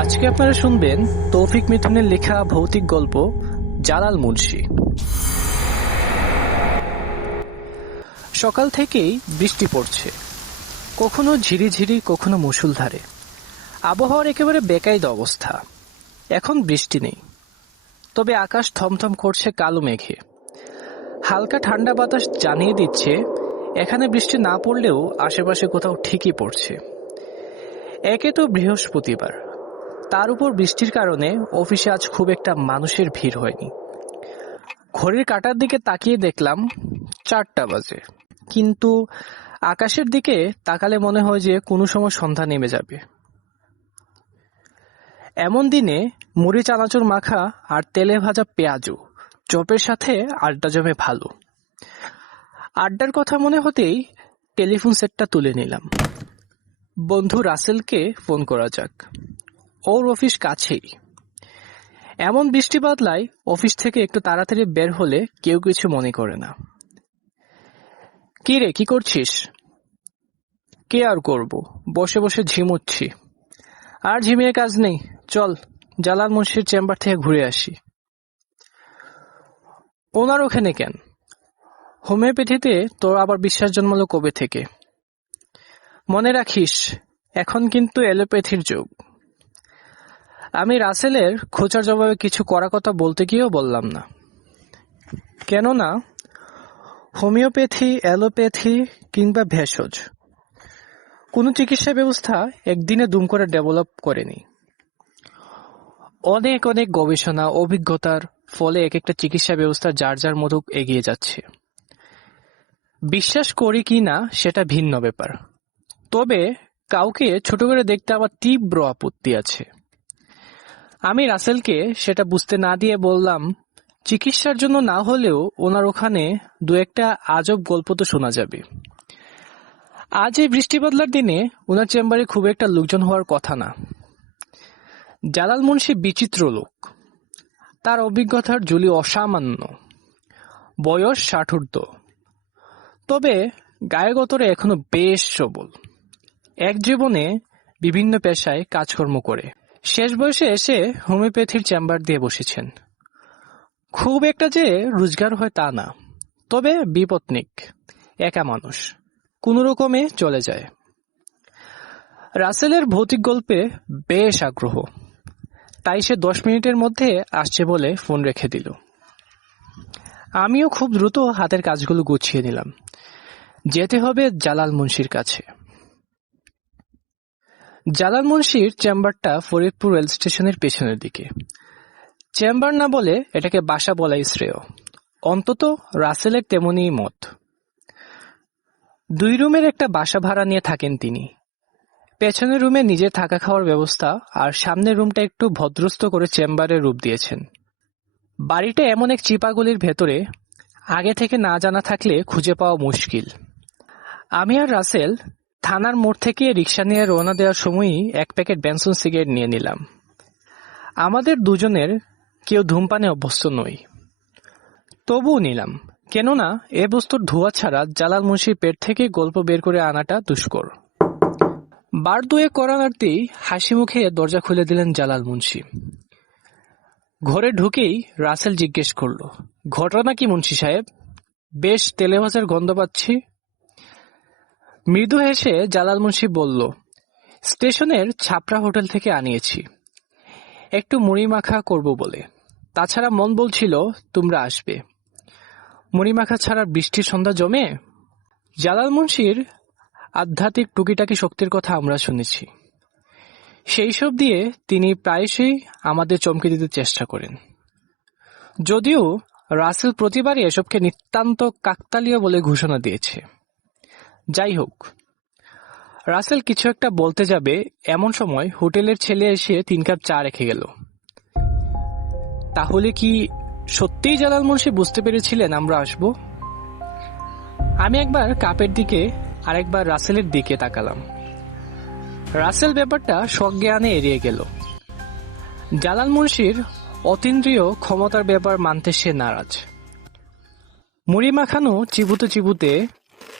আজকে আপনারা শুনবেন তৌফিক মিঠুনের লেখা ভৌতিক গল্প জালাল মুন্সী। সকাল থেকেই বৃষ্টি পড়ছে, কখনো ঝিরিঝিরি কখনো মুষলধারে। আবহাওয়ার একেবারে বেকায়দা অবস্থা। এখন বৃষ্টি নেই, তবে আকাশ থমথম করছে কালো মেঘে। হালকা ঠান্ডা বাতাস জানিয়ে দিচ্ছে এখানে বৃষ্টি না পড়লেও আশেপাশে কোথাও ঠিকই পড়ছে। একে তো বৃহস্পতিবার, তার উপর বৃষ্টির কারণে অফিসে আজ খুব একটা মানুষের ভিড় হয়নি। ঘড়ির কাঁটার দিকে তাকিয়ে দেখলাম 4টা বাজে, কিন্তু আকাশের দিকে তাকালে মনে হয় যে কোনো সময় সন্ধ্যা নেমে যাবে। এমন দিনে মুড়ি চানাচুর মাখা আর তেলে ভাজা পেঁয়াজু চপের সাথে আড্ডা জমে ভালো। আড্ডার কথা মনে হতেই টেলিফোন সেটটা তুলে নিলাম। বন্ধু রাসেলকে ফোন করা যাক, ওর অফিস কাছেই। এমন বৃষ্টি বাদলায় অফিস থেকে একটু তাড়াতাড়ি বের হলে কেউ কিছু মনে করে না। কি রে, কি করছিস? কে আর করব, বসে বসে ঝিমুচ্ছি। আর ঝিমিয়ে কাজ নেই, চল জালাল মুন্সির চেম্বার থেকে ঘুরে আসি। ওনার ওখানে কেন? হোমিওপ্যাথিতে তোর আবার বিশ্বাস জন্মালো কবে থেকে? মনে রাখিস, এখন কিন্তু এলোপ্যাথির যুগ। আমি রাসেলের খোঁচার জবাবে কিছু কড়া কথা বলতে গিয়েও বললাম না। কেননা হোমিওপ্যাথি, অ্যালোপ্যাথি কিংবা ভেষজ কোনো চিকিৎসা ব্যবস্থা একদিনে দুম করে ডেভেলপ করেনি। অনেক অনেক গবেষণা, অভিজ্ঞতার ফলে এক একটা চিকিৎসা ব্যবস্থা যার যার মতো এগিয়ে যাচ্ছে। বিশ্বাস করি কি না সেটা ভিন্ন ব্যাপার, তবে কাউকে ছোট করে দেখতে আবার তীব্র আপত্তি আছে। আমি রাসেলকে সেটা বুঝতে না দিয়ে বললাম, চিকিৎসার জন্য না হলেও ওনার ওখানে দু একটা আজব গল্প তো শোনা যাবে। আজ এই বৃষ্টি বাদলার দিনে ওনার চেম্বারে খুব একটা লোকজন হওয়ার কথা না। জালাল মুন্সি বিচিত্র লোক, তার অভিজ্ঞতার ঝুলি অসামান্য। বয়স 60 তবে গায়েগতরে এখনো বেশ সবল। এক জীবনে বিভিন্ন পেশায় কাজকর্ম করে শেষ বয়সে এসে হোমিওপ্যাথির চেম্বার দিয়ে বসেছেন। খুব একটা যে রোজগার হয় তা না, তবে বিপত্নিক, একা মানুষ, কোনো রকমে চলে যায়। রাসেলের ভৌতিক গল্পে বেশ আগ্রহ, তাই সে 10 মিনিটের মধ্যে আসছে বলে ফোন রেখে দিল। আমিও খুব দ্রুত হাতের কাজগুলো গুছিয়ে নিলাম। যেতে হবে জালাল মুন্সির কাছে। জালাল মুন্সির চেম্বারটা ফরিদপুর রেল স্টেশনের পেছনের দিকে। চেম্বার না বলে এটাকে বাসা বলাই শ্রেয়, অন্তত রাসেলের তেমনই মত। 2 রুমের একটা বাসা ভাড়া নিয়ে থাকেন তিনি। পেছনের রুমে নিজের থাকা খাওয়ার ব্যবস্থা, আর সামনের রুমটা একটু ভদ্রস্ত করে চেম্বারের রূপ দিয়েছেন। বাড়িটা এমন এক চিপাগলির ভেতরে, আগে থেকে না জানা থাকলে খুঁজে পাওয়া মুশকিল। আমি আর রাসেল থানার মোড় থেকে রিক্সা নিয়ে রওনা দেওয়ার সময়ই এক প্যাকেট বেনসন সিগারেট নিয়ে নিলাম। আমাদের দুজনের কেউ ধূমপানে অভ্যস্ত নই, তবুও নিলাম, কেননা এ বস্তুর ধোঁয়া ছাড়া জালাল মুন্সির পেট থেকে গল্প বের করে আনাটা দুষ্কর। বার দুয়ে করানার্তেই হাসি মুখে দরজা খুলে দিলেন জালাল মুন্সি। ঘরে ঢুকেই রাসেল জিজ্ঞেস করল, ঘটনা কি মুন্সি সাহেব? বেশ তেলে ভাজার গন্ধ পাচ্ছি। মৃদু হেসে জালাল মুন্সি বলল, স্টেশনের ছাপড়া হোটেল থেকে আনিয়েছি, একটু মুড়ি মাখা করব বলে। তাছাড়া মন বলছিল তোমরা আসবে। মুড়ি মাখা ছাড়া বৃষ্টির সন্ধ্যা জমে। জালাল মুন্সির আধ্যাত্মিক টুকিটাকি শক্তির কথা আমরা শুনেছি। সেই সব দিয়ে তিনি প্রায়শই আমাদের চমকে দিতে চেষ্টা করেন, যদিও রাসেল প্রতিবারই এসবকে নিতান্ত কাকতালীয় বলে ঘোষণা দিয়েছে। যাই হোক, রাসেল কিছু একটা বলতে যাবে এমন সময় হোটেলের ছেলে এসে 3 কাপ চা রেখে গেল। তাহলে কি সত্যিই জালাল মুন্সি বুঝতে পেরেছিলেন আমরা আসব? আমি একবার কাপের দিকে আর একবার রাসেলের দিকে তাকালাম। রাসেল ব্যাপারটা সজ্ঞানে এড়িয়ে গেল। জালাল মুন্সির অতীন্দ্রিয় ক্ষমতার ব্যাপার মানতে সে নারাজ। মুড়ি মাখানো চিবুতে চিবুতে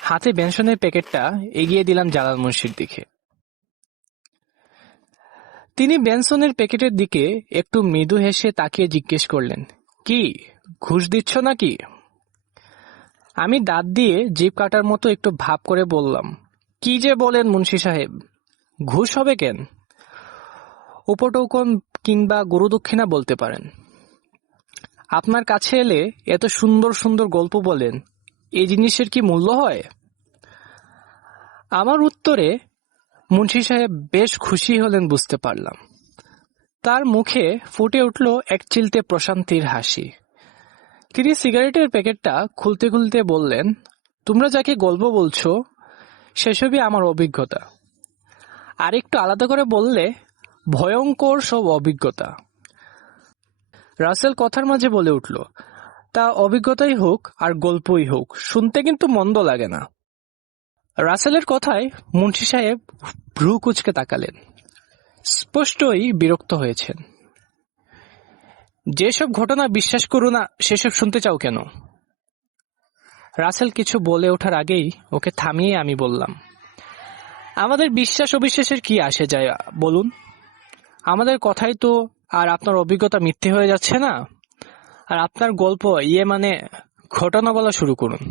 হাতে বেনসনের প্যাকেটটা এগিয়ে দিলাম জালাল মুন্সির দিকে। তিনি বেনসনের প্যাকেটের দিকে একটু মৃদু হেসে তাকিয়ে জিজ্ঞেস করলেন, কি ঘুষ দিচ্ছ নাকি? আমি দাঁত দিয়ে জিভ কাটার মতো একটু ভাব করে বললাম, কি যে বলেন মুন্সি সাহেব, ঘুষ হবে কেন? উপটোকন কিংবা গুরুদক্ষিণা বলতে পারেন। আপনার কাছে এলে এত সুন্দর সুন্দর গল্প বলেন, এই জিনিসের কি মূল্য হয়? আমার উত্তরে মুন্সি সাহেব বেশ খুশি হলেন বুঝতে পারলাম। তার মুখে ফুটে উঠল এক চিলতে প্রশান্তির হাসি। তিনি সিগারেটের প্যাকেটটা খুলতে খুলতে বললেন, তোমরা যাকে গল্প বলছো সেসবই আমার অভিজ্ঞতা। আর একটু আলাদা করে বললে ভয়ঙ্কর সব অভিজ্ঞতা। রাসেল কথার মাঝে বলে উঠল, তা অভিজ্ঞতাই হোক আর গল্পই হোক, শুনতে কিন্তু মন্দ লাগে না। রাসেলের কথায় মুন্সি সাহেব ভ্রু কুঁচকে তাকালেন, স্পষ্টই বিরক্ত হয়েছেন। যেসব ঘটনা বিশ্বাস করো না সেসব শুনতে চাও কেন? রাসেল কিছু বলে ওঠার আগেই ওকে থামিয়ে আমি বললাম, আমাদের বিশ্বাস অবিশ্বাসের কি আসে যায় বলুন? আমাদের কথাই তো আর আপনার অভিজ্ঞতা মিথ্যে হয়ে যাচ্ছে না। আর আপনার গল্প মানে ঘটনা বলা শুরু করুন।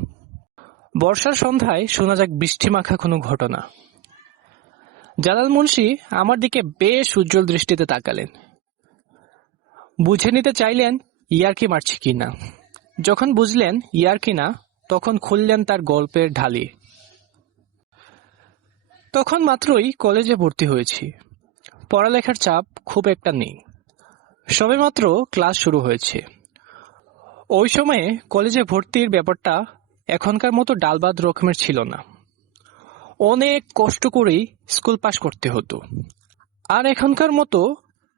বর্ষার সন্ধ্যায় শোনা যাক বৃষ্টিমাখা কোনো ঘটনা। জালাল মুন্সি আমার দিকে বেশ উজ্জ্বল দৃষ্টিতে তাকালেন। বুঝে নিতে চাইলেন ইয়ার্কি মারছি কিনা। যখন বুঝলেন ইয়ার্কি না, তখন খুললেন তার গল্পের ঢালি। তখন মাত্রই কলেজে ভর্তি হয়েছি। পড়ালেখার চাপ খুব একটা নেই, সবেমাত্র ক্লাস শুরু হয়েছে। ওই সময়ে কলেজে ভর্তির ব্যাপারটা এখনকার মতো ডালবাদ রকমের ছিল না। অনেক কষ্ট করেই স্কুল পাশ করতে হতো। আর এখনকার মতো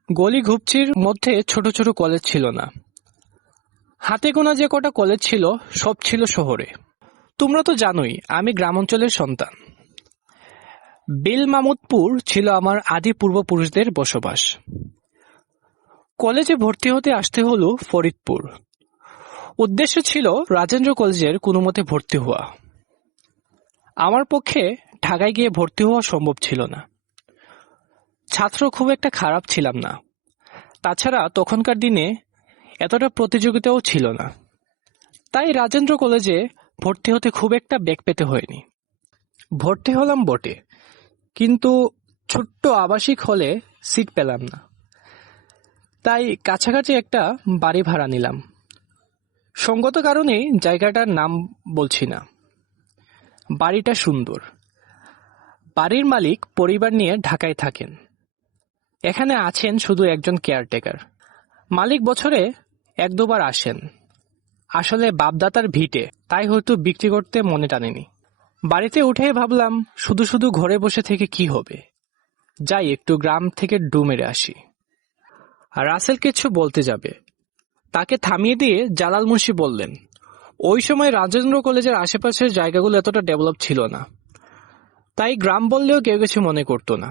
গলি ঘুপচির মধ্যে ছোট ছোট কলেজ ছিল না। হাতে গোনা যে কটা কলেজ ছিল সব ছিল শহরে। তোমরা তো জানোই আমি গ্রামাঞ্চলের সন্তান। বিল মামুদপুর ছিল আমার আদি পূর্বপুরুষদের বসবাস। কলেজে ভর্তি হতে আসতে হলো ফরিদপুর। উদ্দেশ্য ছিল রাজেন্দ্র কলেজের কোনো মতে ভর্তি হওয়া। আমার পক্ষে ঢাকায় গিয়ে ভর্তি হওয়া সম্ভব ছিল না। ছাত্র খুব একটা খারাপ ছিলাম না। তাছাড়া তখনকার দিনে এতটা প্রতিযোগিতাও ছিল না। তাই রাজেন্দ্র কলেজে ভর্তি হতে খুব একটা বেগ পেতে হয়নি। ভর্তি হলাম বটে, কিন্তু ছোট্ট আবাসিক হলে সিট পেলাম না। তাই কাছাকাছি একটা বাড়ি ভাড়া নিলাম। সঙ্গত কারণে জায়গাটার নাম বলছি না। বাড়িটা সুন্দর। বাড়ির মালিক পরিবার নিয়ে ঢাকায় থাকেন। এখানে আছেন শুধু একজন কেয়ারটেকার। মালিক বছরে 1-2 বার আসেন। আসলে বাপদাতার ভিটে, তাই হয়তো বিক্রি করতে মনে টানেনি। বাড়িতে উঠে ভাবলাম শুধু শুধু ঘরে বসে থেকে কি হবে, যাই একটু গ্রাম থেকে ডু মেরে আসি। আর রাসেল কিছু বলতে যাবে, তাকে থামিয়ে দিয়ে জালাল মুন্সি বললেন, ওই সময় রাজেন্দ্র কলেজের আশেপাশের জায়গাগুলো এতটা ডেভেলপ ছিল না, তাই গ্রাম বললেও কেউ কিছু মনে করতো না।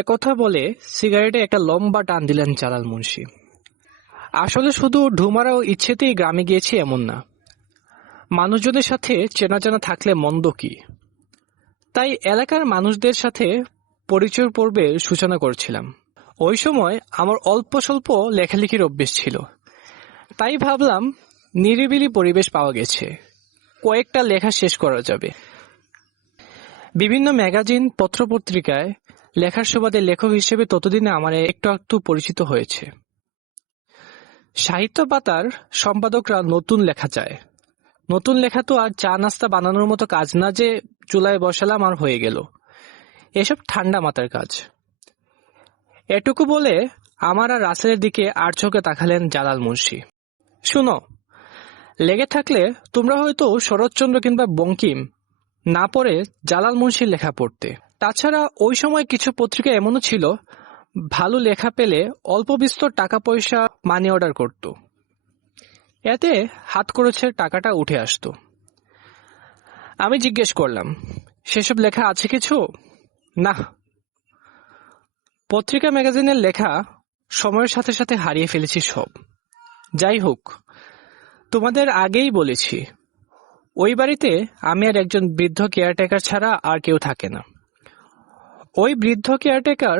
একথা বলে সিগারেটে একটা লম্বা টান দিলেন জালাল মুন্সি। আসলে শুধু ঢুমারা ও ইচ্ছেতেই গ্রামে গিয়েছি এমন না। মানুষজনের সাথে চেনা জানা থাকলে মন্দ কি, তাই এলাকার মানুষদের সাথে পরিচয় পর্বের সূচনা করছিলাম। ওই সময় আমার অল্প স্বল্প লেখালেখির অভ্যেস ছিল, তাই ভাবলাম নিরিবিলি পরিবেশ পাওয়া গেছে, কয়েকটা লেখা শেষ করা যাবে। বিভিন্ন ম্যাগাজিন পত্রপত্রিকায় লেখার সুবাদে লেখক হিসেবে ততদিনে আমার একটু একটু পরিচিত হয়েছে। সাহিত্য পাতার সম্পাদকরা নতুন লেখা চায়। নতুন লেখা তো আর চা নাস্তা বানানোর মতো কাজ না যে চুলায় বসালাম আর হয়ে গেল। এসব ঠান্ডা মাথার কাজ। এটুকু বলে আমার আর রাসেলের দিকে আর চোখে তাকালেন জালাল মুন্সি। শুনো, লেগে থাকলে তোমরা হয়তো শরৎচন্দ্র কিংবা বঙ্কিম না পড়ে জালাল মুন্সির লেখা পড়তে। তাছাড়া ওই সময় কিছু পত্রিকা এমনও ছিল, ভালো লেখা পেলে অল্প বিস্তর টাকা পয়সা মানি অর্ডার করত। এতে হাত খরচের টাকাটা উঠে আসতো। আমি জিজ্ঞেস করলাম, সেসব লেখা আছে কিছু? না, পত্রিকা ম্যাগাজিনের লেখা সময়ের সাথে সাথে হারিয়ে ফেলেছি সব। যাই হোক, তোমাদের আগেই বলেছি, ওই বাড়িতে আমি আর একজন বৃদ্ধ কেয়ারটেকার ছাড়া আর কেউ থাকে না। ওই বৃদ্ধ কেয়ারটেকার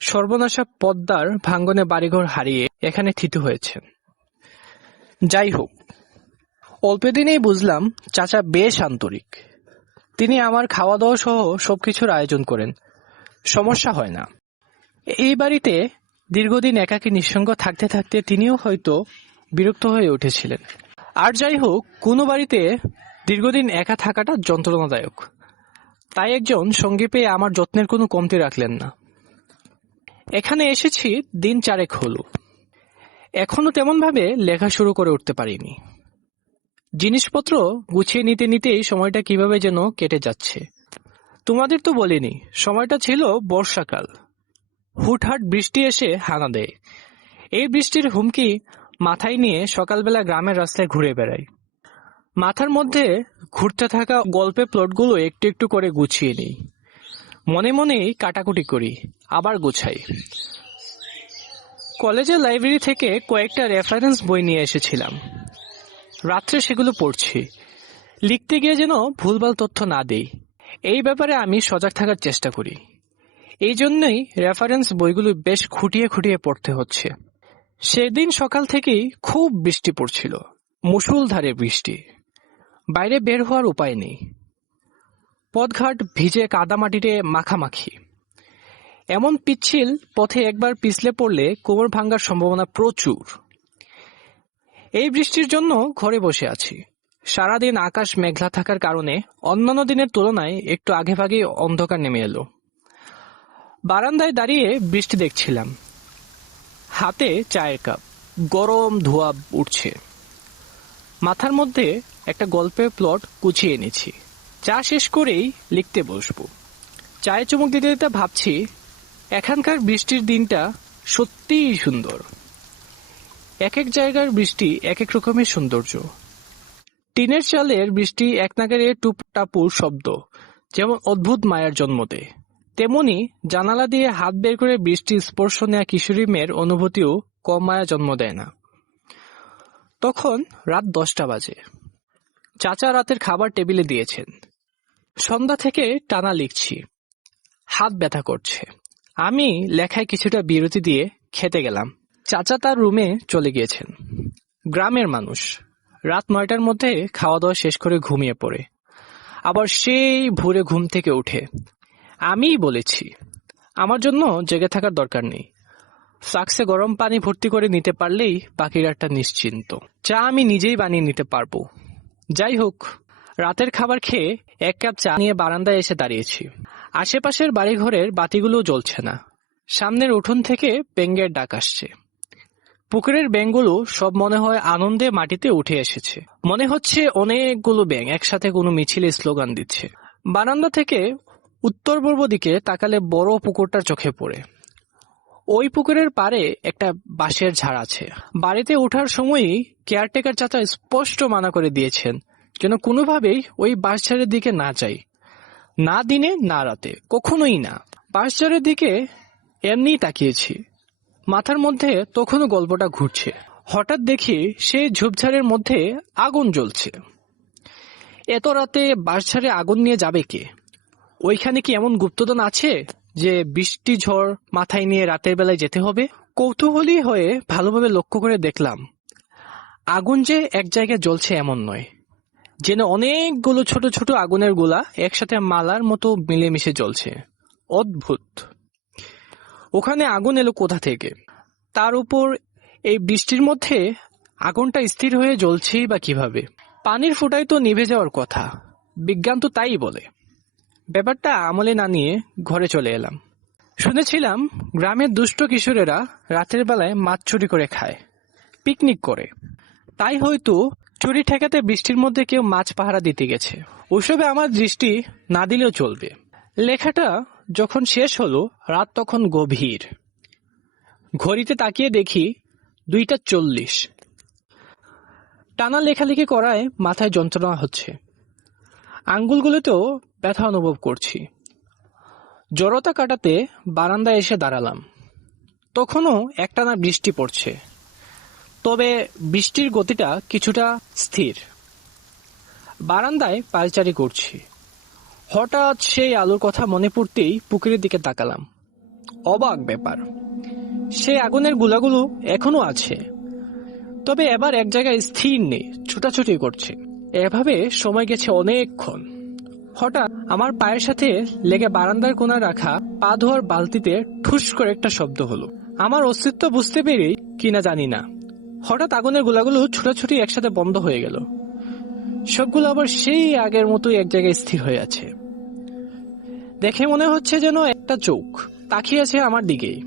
সর্বনাশা পদ্মার ভাঙ্গনে বাড়িঘর হারিয়ে এখানে থিতু হয়েছেন। যাই হোক, অল্প দিনেই বুঝলাম চাচা বেশ আন্তরিক। তিনি আমার খাওয়া দাওয়া সহ সবকিছুর আয়োজন করেন, সমস্যা হয় না। এই বাড়িতে দীর্ঘদিন একাকী নিঃসঙ্গ থাকতে থাকতে তিনিও হয়তো বিরক্ত হয়ে উঠেছিলেন। আর যাই হোক, কোনো বাড়িতে দীর্ঘদিন একা থাকাটা যন্ত্রণাদায়ক, তাই একজন সঙ্গী পেয়ে আমার যত্নের কোনো কমতি রাখলেন না। এখানে এসেছি দিন 4 হলো, এখনো তেমন ভাবে লেখা শুরু করে উঠতে পারিনি। জিনিসপত্র গুছিয়ে নিতে নিতেই সময়টা কিভাবে যেন কেটে যাচ্ছে। তোমাদের তো বলিনি, সময়টা ছিল বর্ষাকাল। হুটহাট বৃষ্টি এসে হানা দেয়। এই বৃষ্টির হুমকি মাথায় নিয়ে সকালবেলা গ্রামের রাস্তায় ঘুরে বেড়াই। মাথার মধ্যে ঘুরতে থাকা গল্পের প্লটগুলো একটু একটু করে গুছিয়ে নিই। মনে মনেই কাটাকুটি করি, আবার গুছাই। কলেজের লাইব্রেরি থেকে কয়েকটা রেফারেন্স বই নিয়ে এসেছিলাম। রাত্রে সেগুলো পড়ছি, লিখতে গিয়ে যেন ভুলভাল তথ্য না দেই, এই ব্যাপারে আমি সজাগ থাকার চেষ্টা করি। এই জন্যই রেফারেন্স বইগুলো বেশ খুঁটিয়ে খুঁটিয়ে পড়তে হচ্ছে। সেদিন সকাল থেকেই খুব বৃষ্টি পড়ছিল, মুষলধারে বৃষ্টি। বাইরে বের হওয়ার উপায় নেই। পথঘাট ভিজে কাদামাটিতে মাখামাখি। এমন পিচ্ছিল পথে একবার পিছলে পড়লে কোমর ভাঙার সম্ভাবনা প্রচুর। এই বৃষ্টির জন্য ঘরে বসে আছি। সারাদিন আকাশ মেঘলা থাকার কারণে অন্যান্য দিনের তুলনায় একটু আগেভাগেই অন্ধকার নেমে এলো। বারান্দায় দাঁড়িয়ে বৃষ্টি দেখছিলাম, হাতে চায়ের কাপ, গরম ধোঁয়া উঠছে। মাথার মধ্যে একটা গল্পের প্লট গুছিয়ে এনেছি। চা শেষ করেই লিখতে বসবো। চায়ে চুমুক দিতে দিতে ভাবছি, এখানকার বৃষ্টির দিনটা সত্যিই সুন্দর। এক এক জায়গার বৃষ্টি এক এক রকমের সৌন্দর্য। টিনের চালের বৃষ্টি এক নাগারে টুপ টাপুর শব্দ যেমন অদ্ভুত মায়ার জন্ম দেয়, তেমনি জানালা দিয়ে হাত বের করে বৃষ্টির স্পর্শ নেওয়া কিশোরী মেয়ের অনুভূতিও কম মায়া জন্ম দেয় না। তখন রাত 10টা বাজে। চাচা রাতের খাবার টেবিলে দিয়েছেন। সন্ধ্যা থেকে টানা লিখছি, হাত ব্যথা করছে। আমি লেখায় কিছুটা বিরতি দিয়ে খেতে গেলাম। চাচা তার রুমে চলে গিয়েছেন। গ্রামের মানুষ রাত 9টার মধ্যে খাওয়া দাওয়া শেষ করে ঘুমিয়ে পড়ে, আবার সেই ভোরে ঘুম থেকে উঠে। আমিই বলেছি, আমার জন্য জেগে থাকার দরকার নেই। ফ্লাক্সে গরম পানি ভর্তি করে নিতে পারলেই বাকি রাতটা নিশ্চিন্ত। চা আমি নিজেই বানিয়ে নিতে পারবো। যাই হোক, রাতের খাবার খেয়ে 1 কাপ চা নিয়ে বারান্দায় এসে দাঁড়িয়েছি। আশেপাশের বাড়িঘরের বাতিগুলো জ্বলছে না। সামনের উঠোন থেকে ব্যাঙের ডাক আসছে। পুকুরের ব্যাঙগুলো সব মনে হয় আনন্দে মাটিতে উঠে এসেছে। মনে হচ্ছে অনেকগুলো ব্যাঙ একসাথে কোনো মিছিলে স্লোগান দিচ্ছে। বারান্দা থেকে উত্তর পূর্ব দিকে তাকালে বড় পুকুরটার চোখে পড়ে। ওই পুকুরের পাড়ে একটা বাঁশের ঝাড় আছে। বাড়িতে ওঠার সময়ই কেয়ারটেকার চাচা স্পষ্ট মানা করে দিয়েছেন যেন কোনোভাবেই ওই বাঁশঝাড়ের দিকে না যাই, না দিনে না রাতে, কখনোই না। বাঁশঝাড়ের দিকে এমনিই তাকিয়েছি। মাথার মধ্যে তখনও গল্পটা ঘুরছে। হঠাৎ দেখি সেই ঝোপঝাড়ের মধ্যে আগুন জ্বলছে। এত রাতে বাঁশঝাড়ে আগুন নিয়ে যাবে কে? ওইখানে কি এমন গুপ্তধন আছে যে বৃষ্টি ঝড় মাথায় নিয়ে রাতের বেলায় যেতে হবে? কৌতূহলী হয়ে ভালোভাবে লক্ষ্য করে দেখলাম, আগুন যে এক জায়গায় জ্বলছে এমন নয়, যেন অনেকগুলো ছোট ছোট আগুনের গোলা একসাথে মালার মতো মিলেমিশে জ্বলছে। অদ্ভুত। ওখানে আগুন এলো কোথা থেকে? তার উপর এই বৃষ্টির মধ্যে আগুনটা স্থির হয়ে জ্বলছেই বা কিভাবে? পানির ফোঁটায় তো নিভে যাওয়ার কথা, বিজ্ঞান তো তাই বলে। ব্যাপারটা আমলে না নিয়ে ঘরে চলে এলাম। শুনেছিলাম গ্রামের দুষ্ট কিশোরেরা রাতের বেলায় মাছ চুরি করে খায়, পিকনিক করে। তাই হয়তো চুরি ঠেকাতে বৃষ্টির মধ্যে কেউ মাছ পাহারা দিতে গেছে। ওসবে আমার দৃষ্টি না দিলেও চলবে। লেখাটা যখন শেষ হলো রাত তখন গভীর। ঘড়িতে তাকিয়ে দেখি 2টা 40। টানা লেখালেখি করায় মাথায় যন্ত্রণা হচ্ছে, আঙ্গুলগুলোতেও ব্যথা অনুভব করছি। জড়তা কাটাতে বারান্দায় এসে দাঁড়ালাম। তখনও একটানা বৃষ্টি পড়ছে, তবে বৃষ্টির গতিটা কিছুটা স্থির। বারান্দায় পায়চারি করছি। হঠাৎ সেই আলোর কথা মনে পড়তেই পুকুরের দিকে তাকালাম। অবাক ব্যাপার, সেই আগুনের গোলাগুলো এখনো আছে, তবে এবার এক জায়গায় স্থির নেই, ছুটাছুটি করছে। এভাবে সময় গেছে অনেকক্ষণ। হঠাৎ আমার পায়ের সাথে লেগে বারান্দার কোণায় রাখা পা ধোয়ার বালতিতে ঠুস করে একটা শব্দ হলো। আমার অস্তিত্ব বুঝতে পেরেই কিনা জানি না, হঠাৎ আগুনের গোলাগুলো ছুটাছুটি একসাথে বন্ধ হয়ে গেল। সবগুলো আবার সেই আগের মতোই এক জায়গায় স্থির হয়ে আছে। দেখে মনে হচ্ছে যেন একটা চোখ তাকিয়ে আছে আমার দিকেই,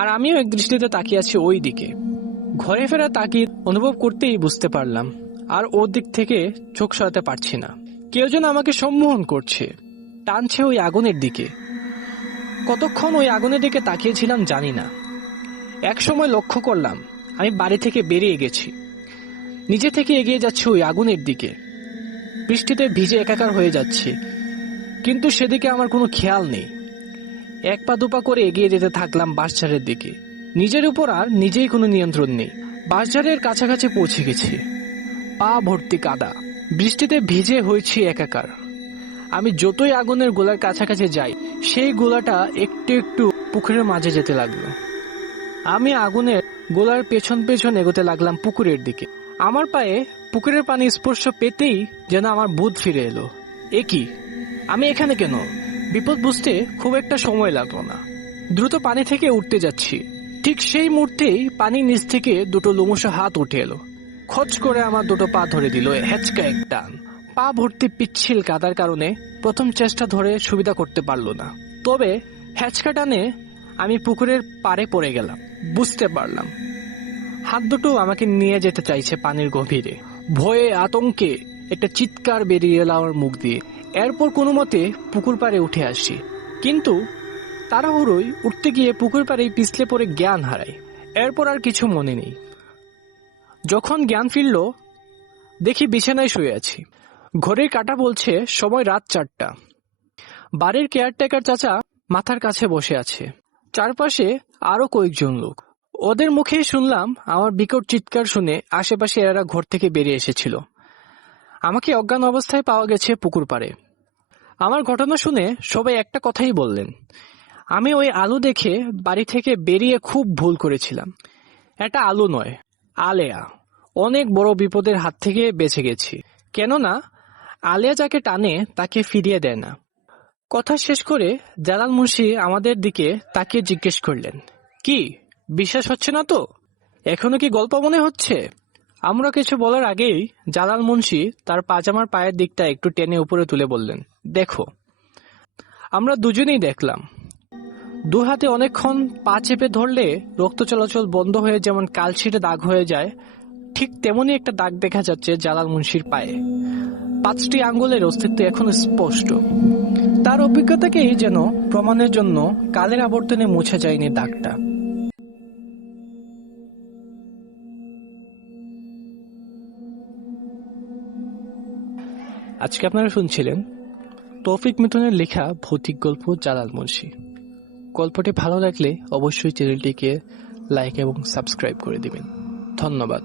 আর আমিও এক দৃষ্টিতে তাকিয়ে আছি ওই দিকে। ঘরে ফেরা তাকিদ অনুভব করতেই বুঝতে পারলাম আর ওর দিক থেকে চোখ সরাতে পারছি না। কেউ যেন আমাকে সম্মোহন করছে, টানছে ওই আগুনের দিকে। কতক্ষণ ওই আগুনের দিকে তাকিয়েছিলাম জানি না। এক সময় লক্ষ্য করলাম আমি বাড়ি থেকে বেরিয়ে গেছি, নিজে থেকে এগিয়ে যাচ্ছে ওই আগুনের দিকে। বৃষ্টিতে ভিজে একাকার হয়ে যাচ্ছে, কিন্তু সেদিকে আমার কোনো খেয়াল নেই। এক পা দুপা করে এগিয়ে যেতে থাকলাম বাঁশঝাড়ের দিকে। নিজের উপর আর নিজেই কোনো নিয়ন্ত্রণ নেই। বাঁশঝাড়ের কাছাকাছি পৌঁছে গেছি, পা ভর্তি কাদা, বৃষ্টিতে ভিজে হয়েছি একাকার। আমি যতই আগুনের গোলার কাছাকাছি যাই, সেই গোলাটা একটু একটু পুকুরের মাঝে যেতে লাগলো। আমি আগুনের গোলার পেছন পেছন এগোতে লাগলাম পুকুরের দিকে। আমার পায়ে পুকুরের পানি স্পর্শ পেতেই যেন আমার বুদ্ধ ফিরে এলো। এ কি, আমি এখানে কেন? বিপদ বুঝতে খুব একটা সময় লাগলো না। দ্রুত পানি থেকে উঠতে যাচ্ছি, ঠিক সেই মুহূর্তেই পানির নিচ থেকে দুটো লোমশ হাত উঠে এলো। খচ করে আমার দুটো পা ধরে দিল হেঁচকা এক টান। পা ভর্তি পিচ্ছিল কাদার কারণে প্রথম চেষ্টা ধরে সুবিধা করতে পারলো না, তবে হেঁচকা টানে আমি পুকুরের পাড়ে পড়ে গেলাম। বুঝতে পারলাম হাত দুটো আমাকে নিয়ে যেতে চাইছে পানির গভীরে। ভয়ে আতঙ্কে একটা চিৎকার বেরিয়ে এলো আমার মুখ দিয়ে। এরপর কোনো মতে পুকুর পাড়ে উঠে আসি, কিন্তু তাড়াহুড়োই উঠতে গিয়ে পুকুর পাড়ে পিছলে পড়ে জ্ঞান হারাই। এরপর আর কিছু মনে নেই। যখন জ্ঞান ফিরল, দেখি বিছানায় শুয়ে আছি। ঘড়ির কাঁটা বলছে সময় রাত 4টা। বাড়ির কেয়ারটেকার চাচা মাথার কাছে বসে আছে, চারপাশে আরো কয়েকজন লোক। ওদের মুখেই শুনলাম আমার বিকট চিৎকার শুনে আশেপাশে এরা ঘর থেকে বেরিয়ে এসেছিল। আমাকে অজ্ঞান অবস্থায় পাওয়া গেছে পুকুর পাড়ে। আমার ঘটনা শুনে সবাই একটা কথাই বললেন, আমি ওই আলু দেখে বাড়ি থেকে বেরিয়ে খুব ভুল করেছিলাম। এটা আলু নয়, আলেয়া। অনেক বড় বিপদের হাত থেকে বেঁচে গেছি, কেননা আলেয়া যাকে টানে তাকে ফিরিয়ে দেয় না। কথা শেষ করে জালাল মুন্সি আমাদের দিকে তাকিয়ে জিজ্ঞেস করলেন, কি বিশ্বাস হচ্ছে না তো? এখনো কি গল্প মনে হচ্ছে? আমরা কিছু বলার আগেই জালাল মুন্সি তার পাজামার পায়ের দিকটা একটু টেনে উপরে তুলে বললেন, দেখো। আমরা দুজনেই দেখলাম। দু হাতে অনেকক্ষণ পা চেপে ধরলে রক্ত চলাচল বন্ধ হয়ে যেমন কালশিটে দাগ হয়ে যায়, ঠিক তেমনি একটা দাগ দেখা যাচ্ছে জালাল মুন্সির পায়ে। 5টি আঙ্গুলের অস্তিত্ব এখন স্পষ্ট। তার অভিজ্ঞতাকেই যেন প্রমাণের জন্য কালের আবর্তনে মুছে যায়নি দাগটা। আজকে আপনারা শুনছিলেন তৌফিক মিঠুনের লেখা ভৌতিক গল্প জালাল মুন্সি। গল্পটি ভালো লাগলে অবশ্যই চ্যানেলটিকে লাইক এবং সাবস্ক্রাইব করে দিবেন। ধন্যবাদ।